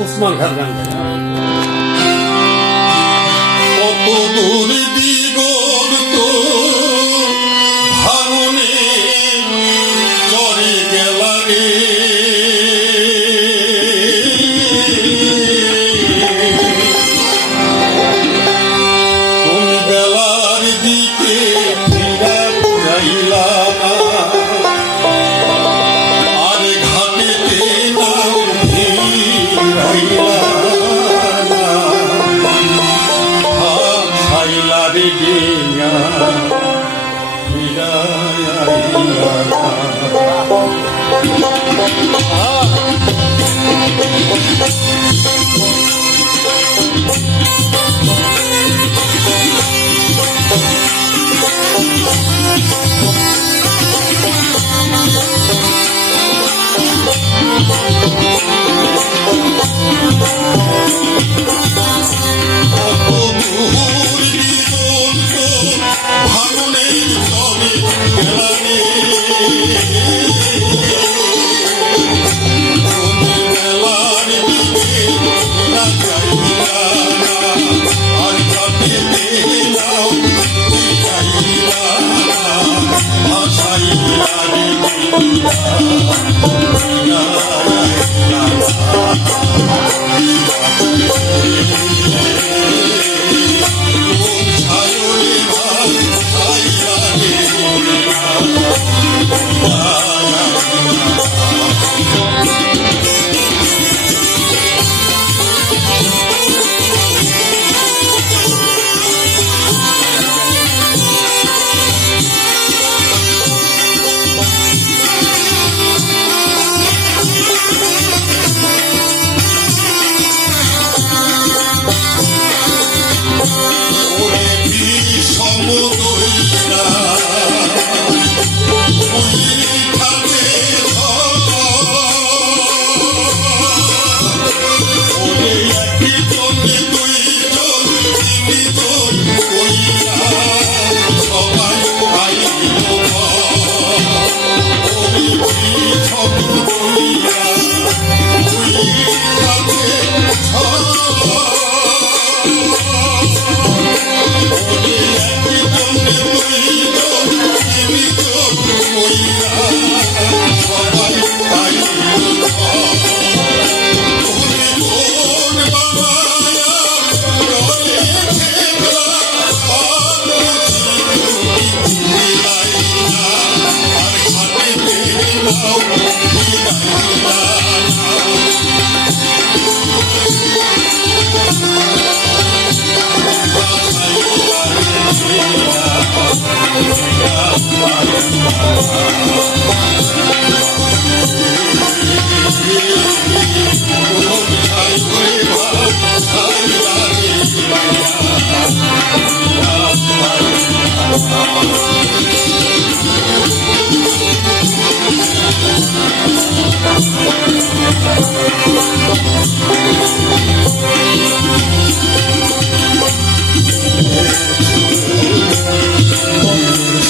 উসমান খান গান গায়। কত দূর দিগন্ত ভাঙনে চরে গেলা রে, তুমি বেলার দিকে ফিরা যাইলা না, আর ঘাটেতে নাও ভিড়াইলা না, ছাইলা রে ডিঙা ফিরাইলা না।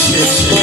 শেষে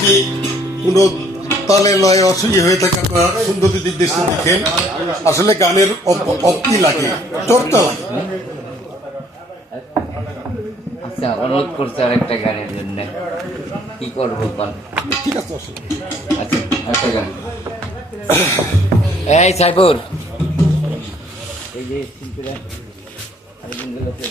যদি কোনো তালে লয়ে অসুবিধা হয়ে থাকে আপনারা সুন্দর যদি দৃশ্য দেখেন, আসলে গানের অপ্তি লাগে, চর্চা লাগে। আচ্ছা, অনুরোধ করছে আরেকটা গানের জন্য, কি করবো বল? ঠিক আছে, আসলে আচ্ছা, একটা গান। এই সাইফুর, এই যে শিল্পীরা আরেকজন গেছে।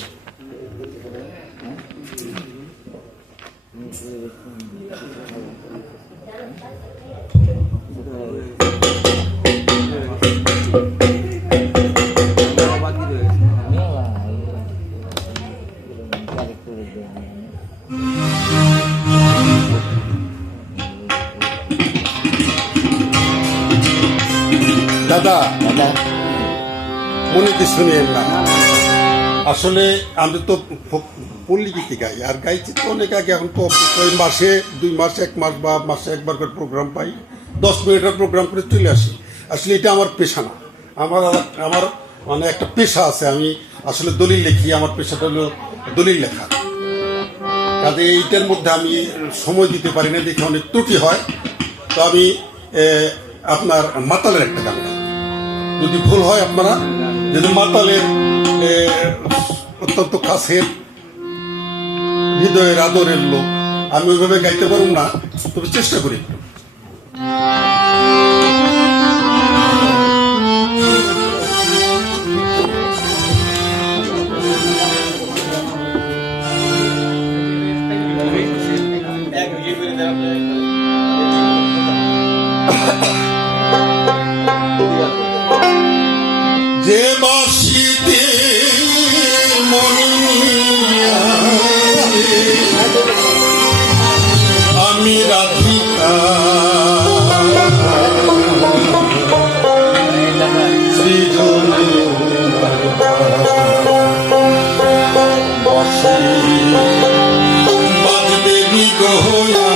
দাদা দাদা, মনে কিছু নেন না, আসলে আমি তো পল্লী গীতি গাই, আর গাইছি তো অনেক আগে। এখন তো ওই মাসে 2 মাস 1 মাস বা মাসে একবার করে প্রোগ্রাম পাই, 10 মিনিটের প্রোগ্রাম করে চলে আসি। আসলে এটা আমার পেশা না, আমার আমার মানে একটা পেশা আছে। আমি আসলে দলিল লিখি, আমার পেশাটা হলো দলিল লেখা। কাজে এইটার মধ্যে আমি সময় দিতে পারি না, দেখে অনেক ত্রুটি হয়। তো আমি আপনার মাতালের একটা গান গাই, যদি ভুল হয় আপনারা, যদি মাতালের অত্যন্ত কাছের হৃদয়ের আদরের লোক, আমি ওইভাবে গাইতে পারব না, তবে চেষ্টা করি। যে বাসিতে আমি রাধিকা সৃজনী বসে বাজবে গহনা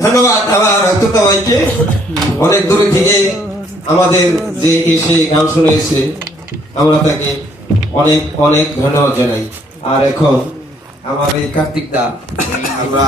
ধন্যবাদ আমার আত্মতা ভাইকে অনেক দূরে থেকে আমাদের যে এসে গান শুনেছে আমরা তাকে অনেক অনেক ধন্যবাদ জানাই। আর এখন আমার এই কার্তিক দা আমরা